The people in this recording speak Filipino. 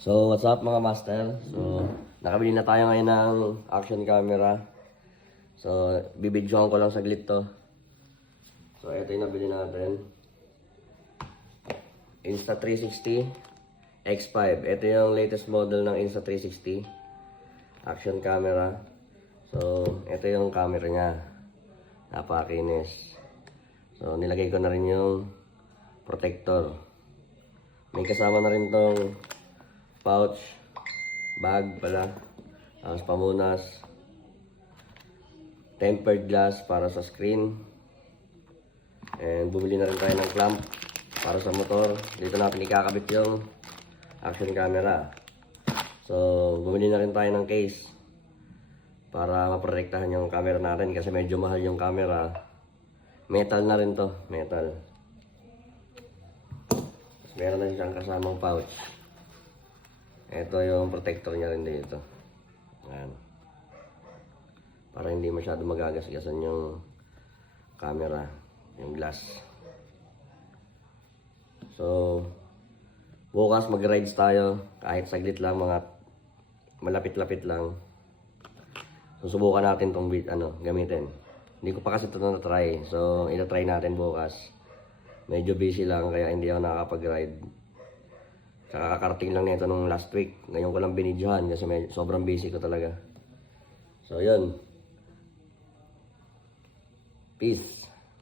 So, what's up mga master? So, nakabili na tayo ngayon ng action camera. So, bibidyohan ko lang saglit to. So, ito yung nabili natin. Insta360 X5. Ito yung latest model ng Insta360 action camera. So, ito yung camera niya. Napakakinis. So, nilagay ko na rin yung protector. May kasama na rin tong pouch, bag pala, tapos pamunas, tempered glass para sa screen, and bumili na rin tayo ng clamp para sa motor. Dito natin ikakabit yung action camera. So, bumili na rin tayo ng case para maprotektahan yung camera natin kasi medyo mahal yung camera. Metal na rin to, metal. Tapos meron na siyang kasamang pouch. Ito yung protector niya rin dito. Ayan. Para hindi masyado magagasgasan yung camera, yung glass. So, bukas mag-rides tayo. Kahit saglit lang, mga malapit-lapit lang. Susubukan natin itong gamitin. Hindi ko pa kasi ito na-try. So, ita-try natin bukas. Medyo busy lang kaya hindi ako nakakapag-ride. Tsaka kakarating lang nito nung last week. Ngayon ko lang binidyohan kasi sobrang busy ko talaga. So, yun. Peace.